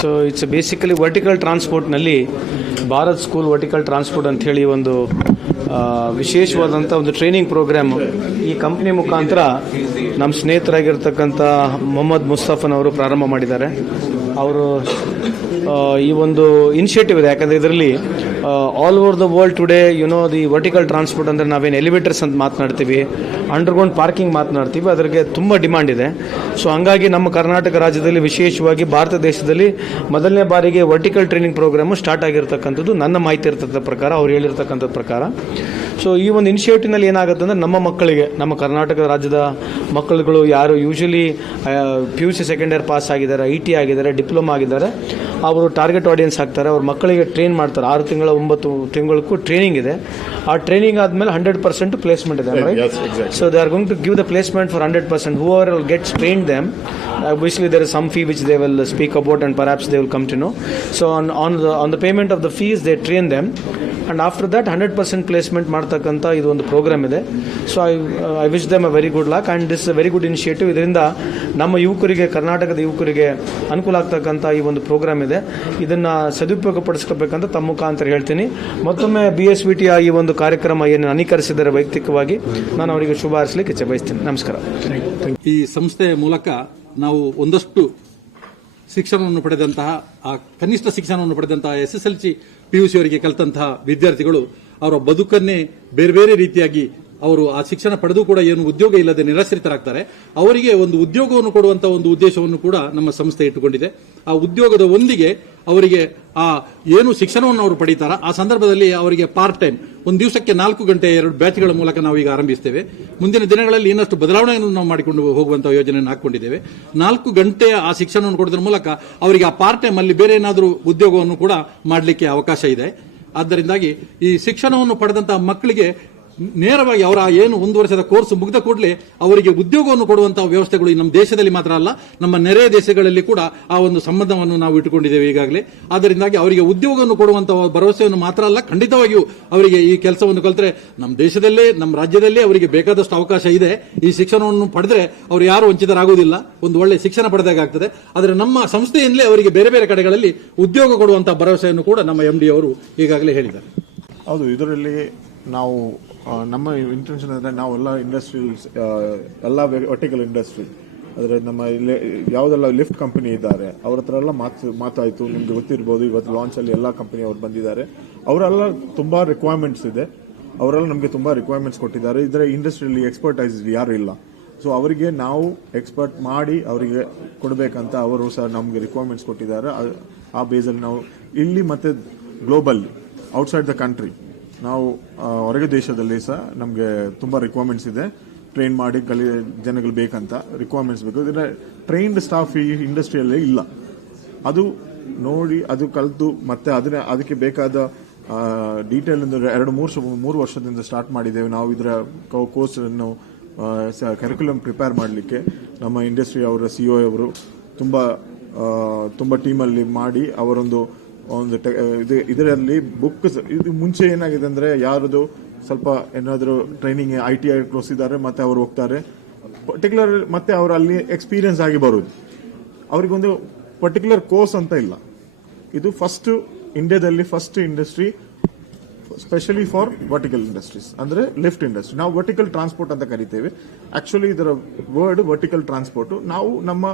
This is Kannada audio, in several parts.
ಸೊ ಇಟ್ಸ್ ಬೇಸಿಕಲಿ ವರ್ಟಿಕಲ್ ಟ್ರಾನ್ಸ್ಪೋರ್ಟ್ನಲ್ಲಿ ಭಾರತ್ ಸ್ಕೂಲ್ ವರ್ಟಿಕಲ್ ಟ್ರಾನ್ಸ್ಪೋರ್ಟ್ ಅಂತ ಹೇಳಿ ಒಂದು ವಿಶೇಷವಾದಂಥ ಒಂದು ಟ್ರೈನಿಂಗ್ ಪ್ರೋಗ್ರಾಮ್ ಈ ಕಂಪ್ನಿ ಮುಖಾಂತರ ನಮ್ಮ ಸ್ನೇಹಿತರಾಗಿರ್ತಕ್ಕಂಥ ಮೊಹಮ್ಮದ್ ಮುಸ್ತಫನ್ ಅವರು ಪ್ರಾರಂಭ ಮಾಡಿದ್ದಾರೆ. ಅವರು ಈ ಒಂದು ಇನಿಷಿಯೇಟಿವ್ ಇದೆ. ಯಾಕಂದರೆ ಇದರಲ್ಲಿ all over the world today you know the vertical transport ಅಂದರೆ ನಾವೇನು ಎಲಿವೇಟರ್ಸ್ ಅಂತ ಮಾತನಾಡ್ತೀವಿ ಅಂಡರ್ಗ್ರೌಂಡ್ ಪಾರ್ಕಿಂಗ್ ಮಾತನಾಡ್ತೀವಿ, ಅದರಿಗೆ ತುಂಬ ಡಿಮಾಂಡ್ ಇದೆ. ಸೊ ಹಂಗಾಗಿ ನಮ್ಮ ಕರ್ನಾಟಕ ರಾಜ್ಯದಲ್ಲಿ ವಿಶೇಷವಾಗಿ ಭಾರತ ದೇಶದಲ್ಲಿ ಮೊದಲನೇ ಬಾರಿಗೆ ವರ್ಟಿಕಲ್ ಟ್ರೈನಿಂಗ್ ಪ್ರೋಗ್ರಾಮು ಸ್ಟಾರ್ಟ್ ಆಗಿರ್ತಕ್ಕಂಥದ್ದು ನನ್ನ ಮಾಹಿತಿ ಇರ್ತದ ಪ್ರಕಾರ, ಅವ್ರು ಹೇಳಿರ್ತಕ್ಕಂಥದ್ದು ಪ್ರಕಾರ. ಸೊ ಈ ಒಂದು ಇನಿಷಿಯೇಟಿವ್ನಲ್ಲಿ ಏನಾಗುತ್ತೆ ಅಂದರೆ ನಮ್ಮ ಮಕ್ಕಳಿಗೆ, ನಮ್ಮ ಕರ್ನಾಟಕ ರಾಜ್ಯದ ಮಕ್ಕಳುಗಳು ಯಾರು usually P U C second year pass ಆಗಿದ್ದಾರೆ ಐ ಟಿ ಆಗಿದ್ದಾರೆ ಡಿಪ್ಲೊಮಾ ಆಗಿದ್ದಾರೆ ಅವರು ಟಾರ್ಗೆಟ್ ಆಡಿಯನ್ಸ್ ಆಗ್ತಾರೆ ಅವ್ರ ಮಕ್ಕಳಿಗೆ ಟ್ರೈನ್ ಮಾಡ್ತಾರೆ. ಆರು ತಿಂಗಳ ಒಂಬತ್ತು ತಿಂಗಳಿಗೂ ಟ್ರೈನಿಂಗ್ ಇದೆ. ಆ ಟ್ರೈನಿಂಗ್ ಆದಮೇಲೆ ಹಂಡ್ರೆಡ್ ಪರ್ಸೆಂಟ್ ಪ್ಲೇಸ್ಮೆಂಟ್ ಇದೆ. So they are going to give the placement for hundred percent who are gets train them obviously there is some fee which they will speak about and perhaps they will come to know. So on, on the on the payment of the fees they train them. And after that 100% placement ಮಾಡ್ತಕ್ಕಂಥ ಇದು ಒಂದು ಪ್ರೋಗ್ರಾಮ್ ಇದೆ. So I I wish them a very good luck and this a very good initiative ಇದರಿಂದ ನಮ್ಮ ಯುವಕರಿಗೆ ಕರ್ನಾಟಕದ ಯುವಕರಿಗೆ ಅನುಕೂಲ ಆಗ್ತಕ್ಕಂಥ ಈ ಒಂದು ಪ್ರೋಗ್ರಾಮ್ ಇದೆ. ಇದನ್ನು ಸದುಪಯೋಗ ಪಡಿಸ್ಕೋಬೇಕಂತ ತಮ್ಮ ಮುಖಾಂತರ ಹೇಳ್ತೀನಿ. ಮತ್ತೊಮ್ಮೆ ಬಿ ಎಸ್ ವಿ ಟಿಯ ಈ ಒಂದು ಕಾರ್ಯಕ್ರಮ ಏನು ಅನೀಕರಿಸಿದ್ದಾರೆ ವೈಯಕ್ತಿಕವಾಗಿ, ನಾನು ಅವರಿಗೆ ಶುಭ ಹಾರಿಸಲಿಕ್ಕೆ ಇಚ್ಛೆ ಬಯಸ್ತೀನಿ ನಮಸ್ಕಾರ. ಈ ಸಂಸ್ಥೆಯ ಮೂಲಕ ನಾವು ಒಂದಷ್ಟು ಶಿಕ್ಷಣವನ್ನು ಪಡೆದಂತಹ, ಆ ಕನಿಷ್ಠ ಶಿಕ್ಷಣವನ್ನು ಪಡೆದಂತಹ S S L C P U C ಅವರಿಗೆ ಕಲಿತಂತಹ ವಿದ್ಯಾರ್ಥಿಗಳು ಅವರ ಬದುಕನ್ನೇ ಬೇರೆ ಬೇರೆ ರೀತಿಯಾಗಿ ಅವರು ಆ ಶಿಕ್ಷಣ ಪಡೆದು ಕೂಡ ಏನು ಉದ್ಯೋಗ ಇಲ್ಲದೆ ನಿರಾಶ್ರಿತರಾಗ್ತಾರೆ. ಅವರಿಗೆ ಒಂದು ಉದ್ಯೋಗವನ್ನು ಕೊಡುವಂತಹ ಒಂದು ಉದ್ದೇಶವನ್ನು ಕೂಡ ನಮ್ಮ ಸಂಸ್ಥೆ ಇಟ್ಟುಕೊಂಡಿದೆ. ಆ ಉದ್ಯೋಗದ ಒಂದಿಗೆ ಅವರಿಗೆ ಆ ಏನು ಶಿಕ್ಷಣವನ್ನು ಅವರು ಪಡೀತಾರ, ಆ ಸಂದರ್ಭದಲ್ಲಿ ಅವರಿಗೆ ಪಾರ್ಟ್ ಟೈಮ್ ಒಂದು ದಿವಸಕ್ಕೆ ನಾಲ್ಕು ಗಂಟೆ ಎರಡು ಬ್ಯಾಚ್ಗಳ ಮೂಲಕ ನಾವು ಈಗ ಆರಂಭಿಸ್ತೇವೆ. ಮುಂದಿನ ದಿನಗಳಲ್ಲಿ ಇನ್ನಷ್ಟು ಬದಲಾವಣೆಯನ್ನು ನಾವು ಮಾಡಿಕೊಂಡು ಹೋಗುವಂತಹ ಯೋಜನೆಯನ್ನು ಹಾಕೊಂಡಿದ್ದೇವೆ ನಾಲ್ಕು ಗಂಟೆಯ ಆ ಶಿಕ್ಷಣವನ್ನು ಕೊಡೋದ್ರ ಮೂಲಕ ಅವರಿಗೆ ಆ ಪಾರ್ಟ್ ಟೈಮ್ ಅಲ್ಲಿ ಬೇರೆ ಏನಾದರೂ ಉದ್ಯೋಗವನ್ನು ಕೂಡ ಮಾಡಲಿಕ್ಕೆ ಅವಕಾಶ ಇದೆ. ಆದ್ದರಿಂದಾಗಿ ಈ ಶಿಕ್ಷಣವನ್ನು ಪಡೆದಂತಹ ಮಕ್ಕಳಿಗೆ ನೇರವಾಗಿ ಅವರ ಏನು ಒಂದು ವರ್ಷದ ಕೋರ್ಸ್ ಮುಗಿದ ಕೂಡಲೇ ಅವರಿಗೆ ಉದ್ಯೋಗವನ್ನು ಕೊಡುವಂತಹ ವ್ಯವಸ್ಥೆಗಳು ನಮ್ಮ ದೇಶದಲ್ಲಿ ಮಾತ್ರ ಅಲ್ಲ, ನಮ್ಮ ನೆರೆಯ ದೇಶಗಳಲ್ಲಿ ಕೂಡ ಆ ಒಂದು ಸಂಬಂಧವನ್ನು ನಾವು ಇಟ್ಟುಕೊಂಡಿದ್ದೇವೆ ಈಗಾಗಲೇ. ಆದ್ದರಿಂದಾಗಿ ಅವರಿಗೆ ಉದ್ಯೋಗವನ್ನು ಕೊಡುವಂತಹ ಭರವಸೆಯನ್ನು ಮಾತ್ರ ಅಲ್ಲ, ಖಂಡಿತವಾಗಿಯೂ ಅವರಿಗೆ ಈ ಕೆಲಸವನ್ನು ಕಲಿತರೆ ನಮ್ಮ ದೇಶದಲ್ಲೇ, ನಮ್ಮ ರಾಜ್ಯದಲ್ಲೇ ಅವರಿಗೆ ಬೇಕಾದಷ್ಟು ಅವಕಾಶ ಇದೆ. ಈ ಶಿಕ್ಷಣವನ್ನು ಪಡೆದ್ರೆ ಅವರು ಯಾರು ವಂಚಿತರಾಗುವುದಿಲ್ಲ. ಒಂದು ಒಳ್ಳೆ ಶಿಕ್ಷಣ ಪಡೆದಾಗ್ತದೆ ಆದರೆ ನಮ್ಮ ಸಂಸ್ಥೆಯಿಂದಲೇ ಅವರಿಗೆ ಬೇರೆ ಬೇರೆ ಕಡೆಗಳಲ್ಲಿ ಉದ್ಯೋಗ ಕೊಡುವಂತಹ ಭರವಸೆಯನ್ನು ಕೂಡ ನಮ್ಮ ಎಂ ಡಿ ಅವರು ಈಗಾಗಲೇ ಹೇಳಿದ್ದಾರೆ. ಹೌದು, ಇದರಲ್ಲಿ ನಾವು ನಮ್ಮ ಇಂಟೆನ್ಷನ್ ಅಂದರೆ ನಾವೆಲ್ಲ ಇಂಡಸ್ಟ್ರೀಸ್ ಎಲ್ಲ ವರ್ಟಿಕಲ್ ಇಂಡಸ್ಟ್ರಿ ಅಂದರೆ ನಮ್ಮ ಇಲ್ಲಿ ಯಾವುದೆಲ್ಲ ಲಿಫ್ಟ್ ಕಂಪನಿ ಇದ್ದಾರೆ, ಅವ್ರ ಹತ್ರ ಎಲ್ಲ ಮಾತು, ಮಾತಾಯಿತು. ನಿಮಗೆ ಗೊತ್ತಿರ್ಬೋದು, ಇವತ್ತು ಲಾಂಚಲ್ಲಿ ಎಲ್ಲ ಕಂಪನಿ ಅವ್ರು ಬಂದಿದ್ದಾರೆ. ಅವರೆಲ್ಲ ತುಂಬ ರಿಕ್ವೈರ್ಮೆಂಟ್ಸ್ ಇದೆ. ಅವರೆಲ್ಲ ನಮಗೆ ತುಂಬ ರಿಕ್ವೈರ್ಮೆಂಟ್ಸ್ ಕೊಟ್ಟಿದ್ದಾರೆ. ಇದರ ಇಂಡಸ್ಟ್ರಿಯಲ್ಲಿ ಎಕ್ಸ್ಪರ್ಟೈಸ್ ಯಾರು ಇಲ್ಲ. ಸೊ ಅವರಿಗೆ ನಾವು ಎಕ್ಸ್ಪರ್ಟ್ ಮಾಡಿ ಅವರಿಗೆ ಕೊಡಬೇಕಂತ ಅವರು ಸಹ ನಮಗೆ ರಿಕ್ವೈರ್ಮೆಂಟ್ಸ್ ಕೊಟ್ಟಿದ್ದಾರೆ. ಆ- ಆ ಬೇಸಲ್ಲಿ ನಾವು ಇಲ್ಲಿ ಮತ್ತು ಗ್ಲೋಬಲ್ ಔಟ್ಸೈಡ್ ದ ಕಂಟ್ರಿ ನಾವು ಹೊರಗೆ ದೇಶದಲ್ಲಿ ಸಹ ನಮಗೆ ತುಂಬ ರಿಕ್ವೈರ್ಮೆಂಟ್ಸ್ ಇದೆ. ಟ್ರೈನ್ ಮಾಡಿ ಕಲಿ ಜನಗಳು ಬೇಕಂತ ರಿಕ್ವೈರ್ಮೆಂಟ್ಸ್ ಬೇಕು. ಇದರ ಟ್ರೈನ್ಡ್ ಸ್ಟಾಫ್ ಈ ಇಂಡಸ್ಟ್ರಿಯಲ್ಲಿ ಇಲ್ಲ. ಅದು ನೋಡಿ, ಅದು ಕಲಿತು, ಮತ್ತೆ ಅದನ್ನ, ಅದಕ್ಕೆ ಬೇಕಾದ ಡೀಟೇಲ್ ಎರಡು, ಮೂರು ಮೂರು ವರ್ಷದಿಂದ ಸ್ಟಾರ್ಟ್ ಮಾಡಿದ್ದೇವೆ. ನಾವು ಇದರ ಕೋರ್ಸ್ ಅನ್ನು ಕರಿಕ್ಯುಲಮ್ ಪ್ರಿಪೇರ್ ಮಾಡಲಿಕ್ಕೆ ನಮ್ಮ ಇಂಡಸ್ಟ್ರಿ ಅವರ ಸಿ ಅವರು ತುಂಬ ತುಂಬ ಟೀಮಲ್ಲಿ ಮಾಡಿ ಅವರೊಂದು ಒಂದು ಇದು ಇದರಲ್ಲಿ ಬುಕ್ ಇದು ಮುಂಚೆ ಏನಾಗಿದೆ ಅಂದ್ರೆ ಯಾರದು ಸ್ವಲ್ಪ ಏನಾದರೂ ಟ್ರೈನಿಂಗ್ ಐ ಟಿ ಐ ಇದ್ದಾರೆ ಮತ್ತೆ ಅವರು ಹೋಗ್ತಾರೆ. ಪರ್ಟಿಕ್ಯುಲರ್ ಮತ್ತೆ ಅವರು ಅಲ್ಲಿ ಎಕ್ಸ್ಪೀರಿಯನ್ಸ್ ಆಗಿ ಬರೋದು. ಅವರಿಗೊಂದು ಪರ್ಟಿಕ್ಯುಲರ್ ಕೋರ್ಸ್ ಅಂತ ಇಲ್ಲ. ಇದು ಫಸ್ಟ್ ಇಂಡಿಯಾದಲ್ಲಿ first industry specially for vertical industries ಅಂದ್ರೆ ಲಿಫ್ಟ್ ಇಂಡಸ್ಟ್ರಿ ನಾವು ವರ್ಟಿಕಲ್ ಟ್ರಾನ್ಸ್ಪೋರ್ಟ್ ಅಂತ ಕರಿತೇವೆ. ಆಕ್ಚುಲಿ ಇದರ ವರ್ಡ್ ವರ್ಟಿಕಲ್ ಟ್ರಾನ್ಸ್ಪೋರ್ಟ್ ನಾವು ನಮ್ಮ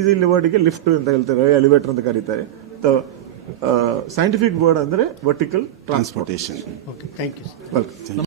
ಇಲ್ಲಿ ವರ್ಡಿಗೆ ಲಿಫ್ಟ್ ಅಂತ ಹೇಳ್ತಾರೆ ಎಲಿವೇಟರ್ ಅಂತ ಕರೀತಾರೆ. ಸೈಂಟಿಫಿಕ್ ವರ್ಡ್ ಅಂದ್ರೆ vertical transportation okay thank you welcome